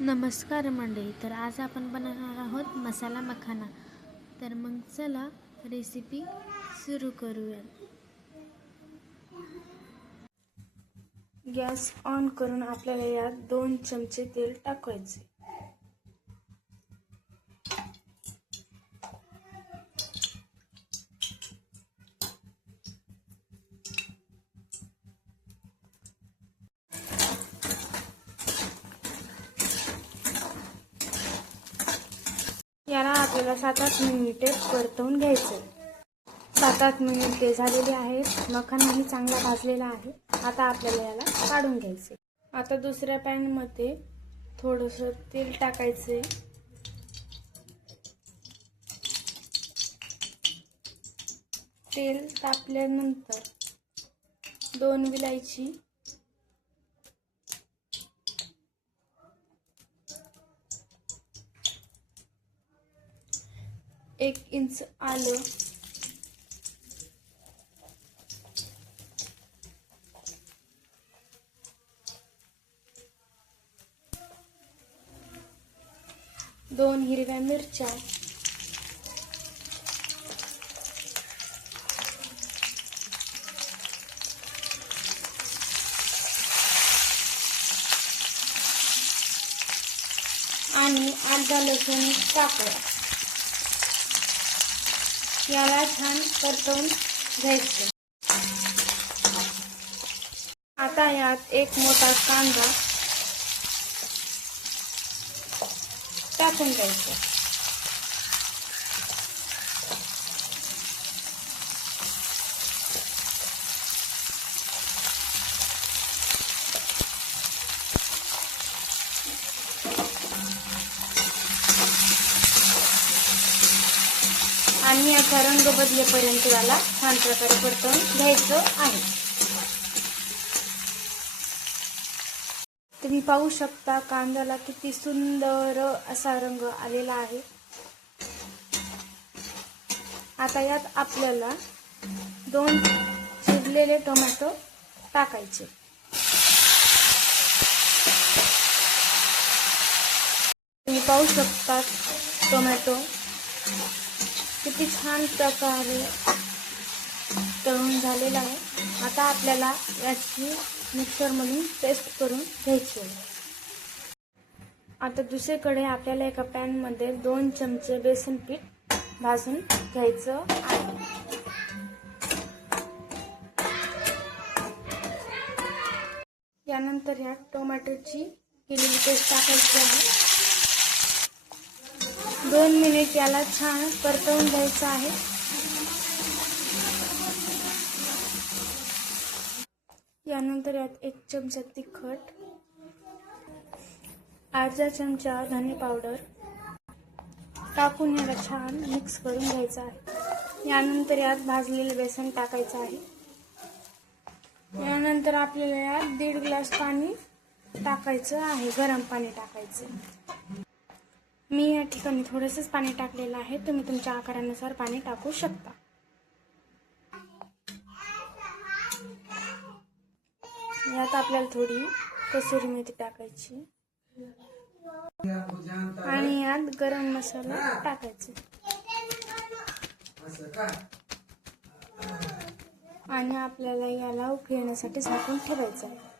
नमस्कार मंडळी तर आज आपण बनवणार आहोत मसाला मखाना. तर मग चला रेसिपी सुरू करूया. गॅस ऑन करून आपल्याला यात दोन चमचे तेल टाकायचे याला आपल्याला सात आठ मिनिटे परतवून घ्यायचं सात आठ मिनिटे झालेली आहेत. मखानाही चांगला भाजलेला आहे. आता आपल्याला याला काढून घ्यायचे आता दुसऱ्या पॅनमध्ये थोडंसं तेल टाकायचे तेल तापल्यानंतर दोन विलायची एक इंच आलं. दोन हिरव्या मिरच्या. आणि अर्धा लसूण टाकूया याला छान परतवून घ्यायचं. आता यात एक मोठा कांदा टाकून द्यायचा आणि याचा रंग बदलेपर्यंत याला छान प्रकारे परतवून घ्यायचं आहे. तुम्ही पाहू शकता कांद्याला किती सुंदर असा रंग आलेला आहे. आता यात आपल्याला दोन चिरलेले टोमॅटो टाकायचे. तुम्ही पाहू शकता टोमॅटो किती छान प्रकारे तळून झालेला आहे. आता आपल्याला याची मिक्सरमधून पेस्ट करून घ्यायची आहे. आता दुसरीकडे आपल्याला एका पॅनमध्ये दोन चमचे बेसन पीठ भाजून घ्यायचं आहे. यानंतर ह्या टोमॅटोची केलेली पेस्ट टाकायची आहे. दोन मिनिट याला छान परतवून घ्यायचं आहे. यानंतर यात एक चमचा तिखट अर्धा चमचा धने पावडर टाकून याला छान मिक्स करून घ्यायचं आहे. यानंतर यात भाजलेलं बेसन टाकायचं आहे. यानंतर आपल्याला यात दीड ग्लास पाणी टाकायचं आहे गरम पाणी टाकायचं. मी या ठिकाणी थोडंसंच पाणी टाकलेलं आहे. तुम्ही तुमच्या आकारानुसार पाणी टाकू शकता. यात आपल्याला थोडी कसुरी मेथी टाकायची. आणि यात गरम मसाला टाकायचा. आणि आपल्याला याला उकळण्यासाठी झाकून ठेवायचं आहे.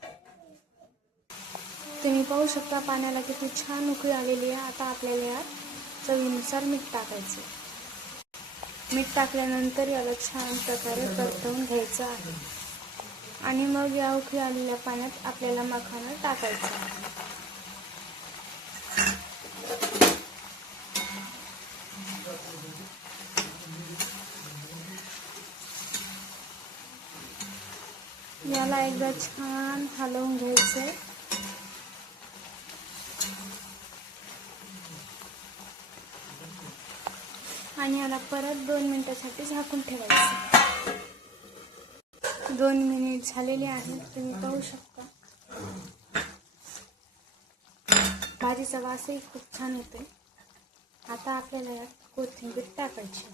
तुम्ही पाहू शकता पाण्याला किती छान उकळी आलेली आहे. आता आपल्याला यात चवीनुसार मीठ टाकायचं मीठ टाकल्यानंतर याला छान प्रकारे परतवून घ्यायचं आहे. आणि मग या उकळी आलेल्या पाण्यात आपल्याला मखाना टाकायचं आहे. याला एकदा छान हलवून घ्यायचं आणि याला परत दोन मिनिटासाठी झाकून ठेवायचं. दोन मिनिट झालेले आहेत तुम्ही पाहू शकता. भाजीचा वासही खूप छान होते आता आपल्याला यात कोथिंबीर टाकायची.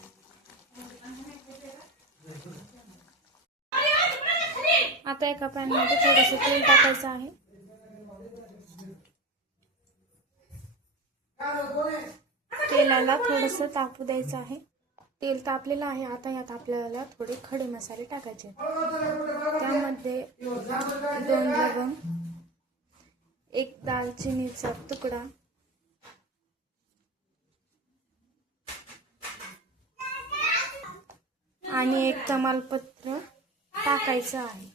आता एका पॅनमध्ये थोडंसं तेल टाकायचं आहे. तेलाला थोडंसं तापू द्यायचं आहे. तेल तापलेलं आहे. आता यात आपल्याला थोडे खडे मसाले टाकायचे त्यामध्ये दोन लवंग एक दालचिनीचा तुकडा आणि एक तमालपत्र टाकायचं आहे.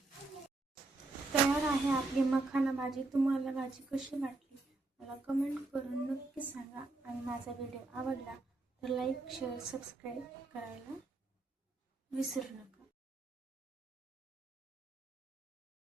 तयार आहे आपली मखाना भाजी. तुम्हाला भाजी कशी वाटली? मला कमेंट करून नक्की सांगा. माझा व्हिडिओ आवडला तर लाईक शेअर सबस्क्राईब करायला विसरू नका.